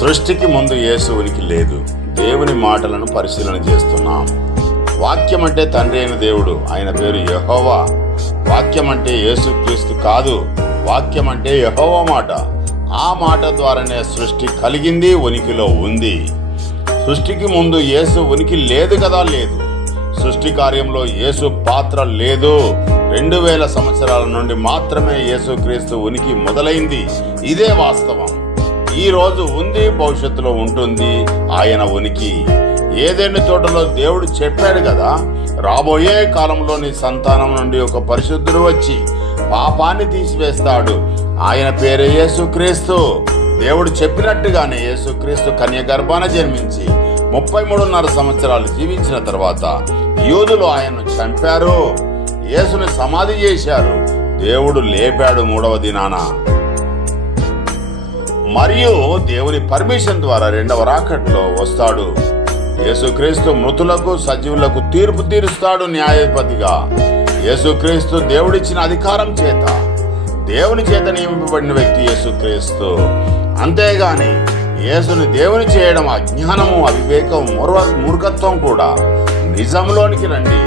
సృష్టికి ముందు యేసు ఉనికి లేదు. దేవుని మాటలను పరిశీలన చేస్తున్నాం. వాక్యం అంటే తండ్రి అయిన దేవుడు, ఆయన పేరు యెహోవా. వాక్యం అంటే యేసుక్రీస్తు కాదు, వాక్యం అంటే యెహోవా మాట. ఆ మాట ద్వారానే సృష్టి కలిగింది, ఉనికిలో ఉంది. సృష్టికి ముందు యేసు ఉనికి లేదు కదా, లేదు. సృష్టి కార్యంలో యేసు పాత్ర లేదు. 2000 సంవత్సరాల నుండి మాత్రమే యేసుక్రీస్తు ఉనికి మొదలైంది. ఇదే వాస్తవం. ఈ రోజు ఉంది, భవిష్యత్తులో ఉంటుంది ఆయన ఉనికి. ఏదైనా తోటలో దేవుడు చెప్పాడు కదా, రాబోయే కాలంలో నీ సంతానం నుండి ఒక పరిశుద్ధుడు వచ్చి పాపాన్ని తీసివేస్తాడు, ఆయన పేరే యేసుక్రీస్తు. దేవుడు చెప్పినట్టుగానే యేసుక్రీస్తు కన్య గర్భాన జన్మించి 33.5 సంవత్సరాలు జీవించిన తర్వాత యూదులు ఆయన్ను చంపారు, యేసుని సమాధి చేశారు. దేవుడు లేపాడు 3వ దినాన. మరియు దేవుని పర్మిషన్ ద్వారా 2వ రాకడలో వస్తాడు. యేసుక్రీస్తు మృతులకు సజీవులకు తీర్పు తీరుస్తాడు న్యాయాధిపతిగా. యేసుక్రీస్తు దేవుడిచ్చిన అధికారం చేత, దేవుని చేత నియమింపబడిన వ్యక్తి యేసుక్రీస్తు. అంతేగాని యేసుని దేవుని చేయడం అజ్ఞానము, అవివేకం, మూర్ఖత్వం కూడా. నిజంలోనికి రండి.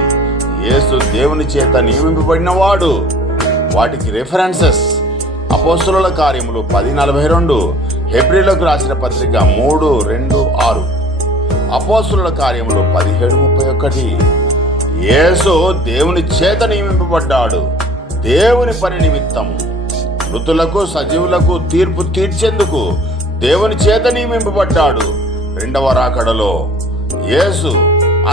యేసు దేవుని చేత నియమింపబడిన వాడు. వాటికి రెఫరెన్సెస్ అపోస్తలుల కార్యములు 10:42, హెబ్రీలకు రాసిన పత్రిక 3:2-6, అపోస్తలుల కార్యములు 17:31. యేసు దేవుని చేత నియమింపబడ్డాడు, దేవుని పని నిమిత్తం. మృతులకు సజీవులకు తీర్పు తీర్చేందుకు దేవుని చేత నియమింపబడ్డాడు 2వ రాకడలో యేసు.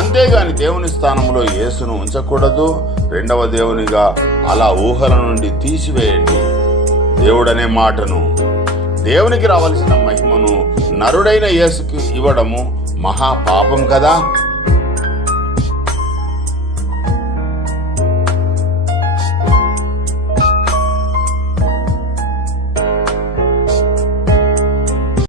అంతేగాని దేవుని స్థానంలో యేసును ఉంచకూడదు, 2వ దేవునిగా అలా ఊహల నుండి తీసివేయండి. దేవుడనే మాటను, దేవునికి రావాల్సిన మహిమను నరుడైన యేసుకి ఇవ్వడము మహాపాపం కదా.